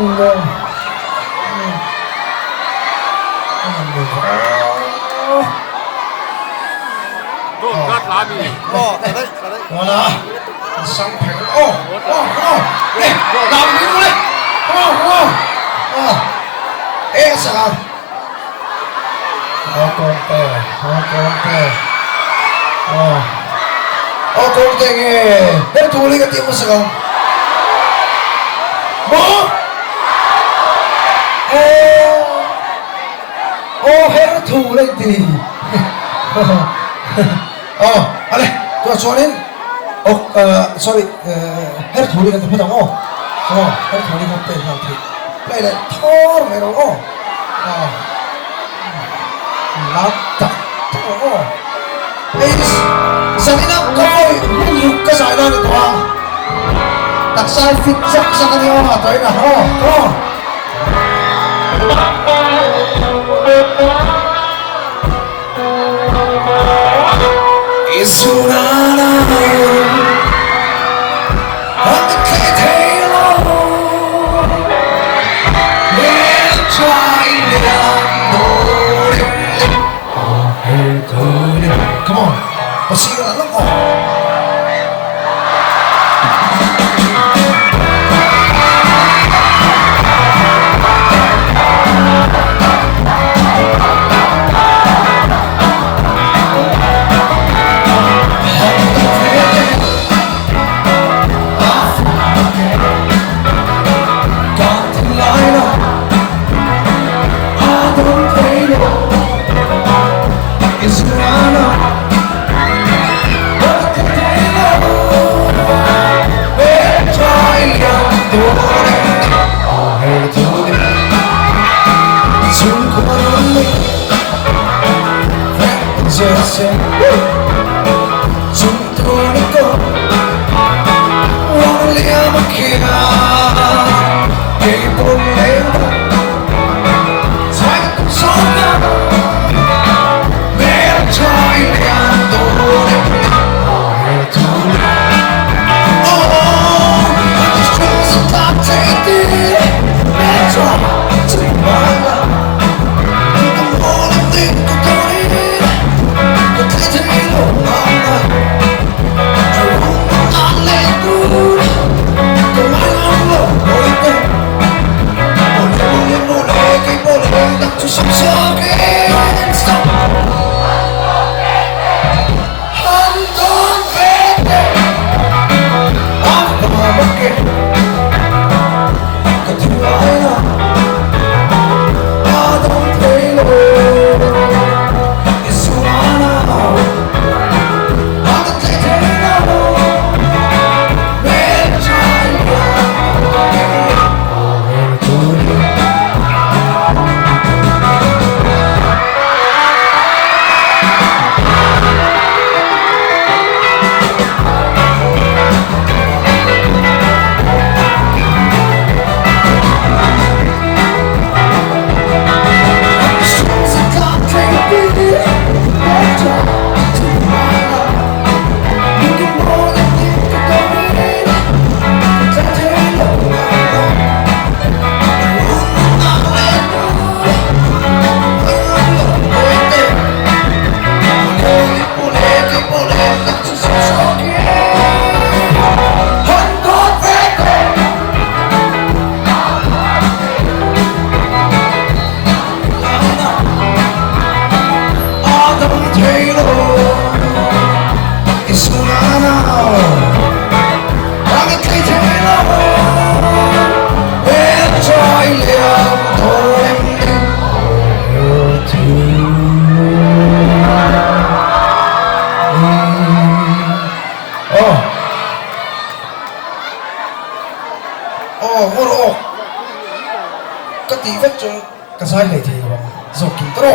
Đốt lá mì. Voilà. Xong phải Nè, làm đi luôn. Ê sao? Con tè nghe. Để thu lấy cái tiếng một sao? Bố. Hết thu lên thì. 알레, 저는 sorry, 해를 돌리가 좀 하자고. 해를 돌리가 때 한테. 빨리 털어 내려고. 납다. 털어. Please. Sanina koy, huyuk ka sa ina nito ha. Taksay fitsak sa kanyo ha. Tayo na, It's una on the table. We're trying to come on, let's sing it along. cái tí vết cho cái sai này thì rồi kịp đó.